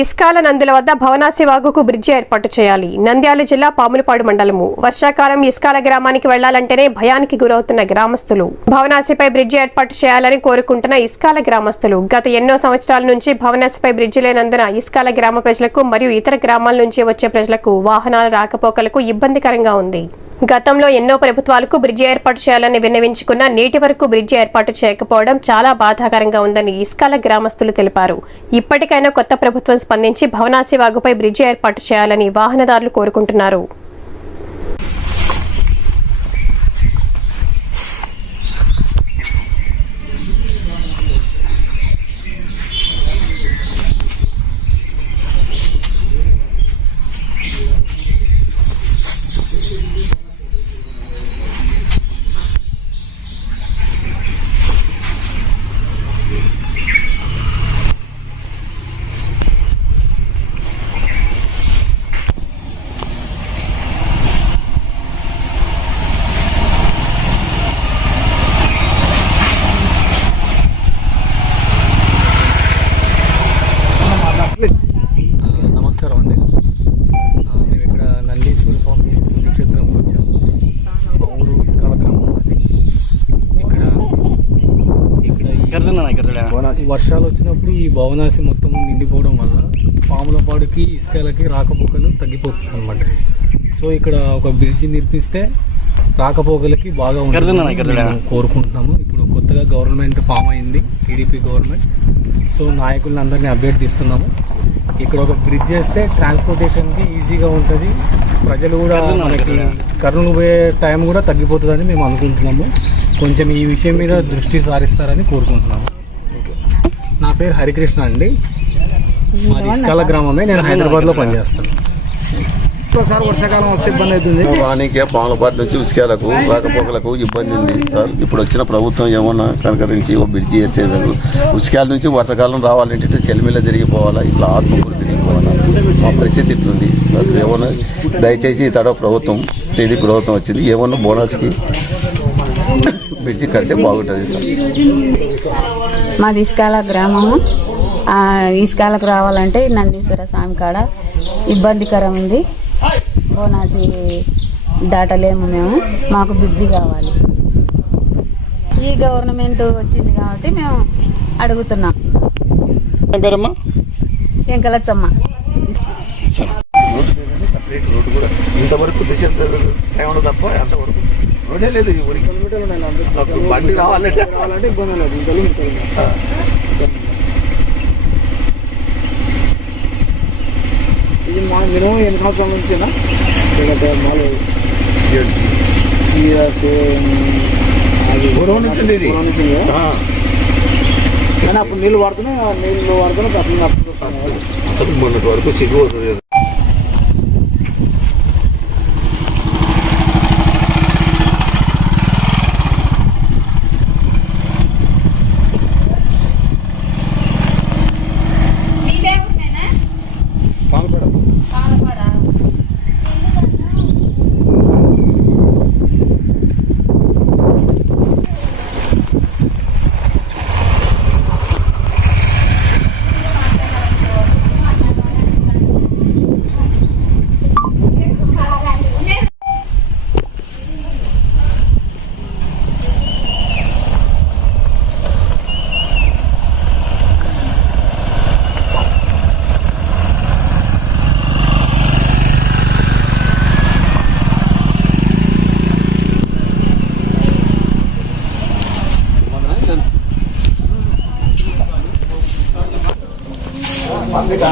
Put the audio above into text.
ఇస్కాల నందుల వద్ద భవనాసి వాగుకు బ్రిడ్జి ఏర్పాటు చేయాలి. నంద్యాల జిల్లా పాములపాడు మండలము. వర్షాకాలం ఇస్కాల గ్రామానికి వెళ్లాలంటేనే భయానికి గురవుతున్న గ్రామస్తులు భవనాసిపై బ్రిడ్జి ఏర్పాటు చేయాలని కోరుకుంటున్న ఇస్కాల గ్రామస్తులు గత ఎన్నో సంవత్సరాల నుంచి భవనాసిపై బ్రిడ్జి లేనందున ఇస్కాల గ్రామ ప్రజలకు మరియు ఇతర గ్రామాల నుంచి వచ్చే ప్రజలకు వాహనాల రాకపోకలకు ఇబ్బందికరంగా ఉంది. గతంలో ఎన్నో ప్రభుత్వాలకు బ్రిడ్జి ఏర్పాటు చేయాలని విన్నవించుకున్న నేటి వరకు బ్రిడ్జి ఏర్పాటు చేయకపోవడం చాలా బాధాకరంగా ఉందని ఇస్కాల గ్రామస్తులు తెలిపారు. ఇప్పటికైనా కొత్త ప్రభుత్వం స్పందించి భవనాసి వాగుపై బ్రిడ్జి ఏర్పాటు చేయాలని వాహనదారులు కోరుకుంటున్నారు. నమస్కారం అండి. మేము ఇక్కడ నల్లీశ్వర స్వామి పుణ్యక్షేత్రంకి వచ్చాము. మా ఊరు ఇస్కాల గ్రామం అండి. ఇక్కడ వర్షాలు వచ్చినప్పుడు ఈ భవనాసి మొత్తం నిండిపోవడం వల్ల పాములపాడుకి ఇసుకలకి రాకపోకలు తగ్గిపోతుంది అనమాట. సో ఇక్కడ ఒక బ్రిడ్జి నిర్మిస్తే రాకపోకలకి బాగా ఉంటుంది కోరుకుంటున్నాము. ఇప్పుడు కొత్తగా గవర్నమెంట్ ఫామ్ అయింది, టీడీపీ గవర్నమెంట్. సో నాయకులను అందరినీ అప్డేట్. ఇక్కడ ఒక బ్రిడ్జ్ చేస్తే ట్రాన్స్పోర్టేషన్కి ఈజీగా ఉంటుంది. ప్రజలు కూడా మనకి కర్నూలు పోయే టైం కూడా తగ్గిపోతుందని మేము అనుకుంటున్నాము. కొంచెం ఈ విషయం మీద దృష్టి సారిస్తారని కోరుకుంటున్నాము. నా పేరు హరికృష్ణ అండి. మాది ఇస్కాల గ్రామమే. నేను హైదరాబాద్లో పనిచేస్తాను. వర్షాకాలం వస్తే ఇబ్బంది అవుతుంది. రానికే పాములపాటి నుంచి ఉసుకేలకు రాకపోకలకు ఇబ్బంది ఉంది. ఇప్పుడు వచ్చిన ప్రభుత్వం ఏమన్నా కనకరించి ఓ బ్రిడ్జి చేస్తే ఉసుకేల నుంచి వర్షాకాలం రావాలంటే చెలిమిల్ల తిరిగిపోవాలా, ఇట్లా ఆత్మకూరు తిరిగిపోవాలా. మా పరిస్థితి ఇట్లుంది. ఏమన్నా దయచేసి తడవ ప్రభుత్వం టీడీపీ ప్రభుత్వం వచ్చింది, ఏమన్నా బోనస్కి బ్రిడ్జి కడితే బాగుంటుంది సార్. మాది ఇస్కాల గ్రామము. ఇస్కాలకు రావాలంటే నందీశ్వర స్వామి కాడ ఇబ్బందికరం ఉంది. బోనాసి దాటలేము మేము. మాకు బ్రిడ్జి కావాలి. ఈ గవర్నమెంట్ వచ్చింది కాబట్టి మేము అడుగుతున్నాం. వెంకలచ్చమ్మ. ఇంతవరకు తప్ప అంతవరకు రోడే లేదు. బండి రావాలంటే ఇబ్బంది లేదు. ఇది మినిమం 8 సంవత్సరాల నుంచేనా కానీ అప్పుడు నీళ్ళు పడుతున్నాయి. అసలు మొన్నటి వరకు చిక్కుపోతుంది. పండుగ